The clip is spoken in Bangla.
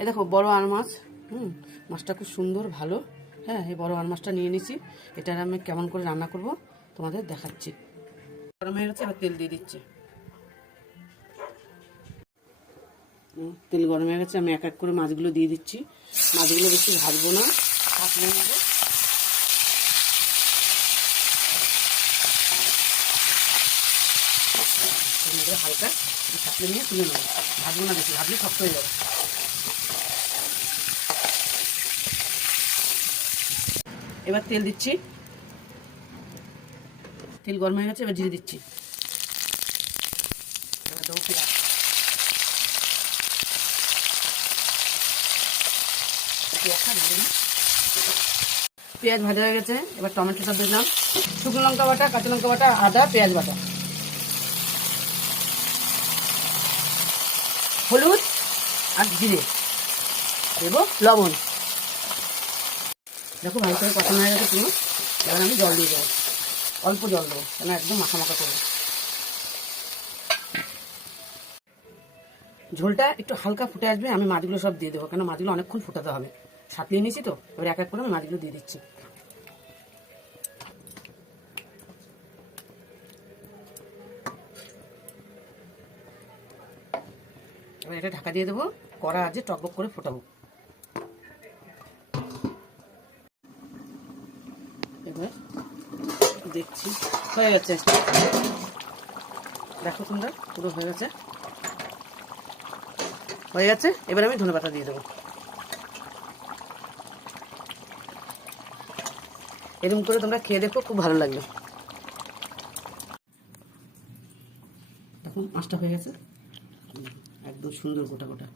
এই দেখো বড় আর মাছ। মাছটা খুব সুন্দর ভালো। হ্যাঁ, এই বড় আর মাছটা নিয়ে নিছি। এটা আমি কেমন করে রান্না করব তোমাদের দেখাচ্ছি। গরম হয়ে গেছে, এবার তেল দিয়ে দিচ্ছি। তেল গরম হয়ে গেছে, আমি এক এক করে মাছগুলো দিয়ে দিচ্ছি। মাছগুলো বেশি ভাজবো না, কাটলে নেবো। হালকা কাটলে নিয়ে তুলে নেবো, ভাজবো না বেশি, ভাজলে শক্ত হয়ে যাবে। এবার তেল দিচ্ছি, তেল গরম হয়ে গেছে, এবার জিরে দিচ্ছি। এবার দেবো পেঁয়াজ, পেঁয়াজ ভাজা হয়ে গেছে। এবার টমেটো সব দিলাম, শুকনো লঙ্কা বাটা, কাঁচা লঙ্কা বাটা, আদা, পেঁয়াজ বাটা, হলুদ আর জিরে দেবো, লবণ। দেখো ভালো করে কষানো হয়ে গেছে পুরো। এবার আমি জল দিয়ে দেবো, অল্প জল দেবো, কেন একদম মাখা মাখা করবো। ঝোলটা একটু হালকা ফুটে আসবে, আমি মাছগুলো সব দিয়ে দেবো, কেন মাছগুলো অনেকক্ষণ ফুটাতে হবে। সাঁতলিয়ে নিয়েছি তো, এবার এক এক করে আমি মাছগুলো দিয়ে দিচ্ছি। এবার এটা ঢাকা দিয়ে দেবো, কড়া আছে টকবক করে ফোটাবো। এবার দেখছি হয়ে গেছে, দেখো তোমরা পুরো হয়ে গেছে, হয়ে গেছে। এবার আমি ধনেপাতা দিয়ে দেবো। এরকম করে তোমরা খেয়ে দেখো, খুব ভালো লাগবে। দেখুন মাছটা হয়ে গেছে, একদম সুন্দর গোটা গোটা।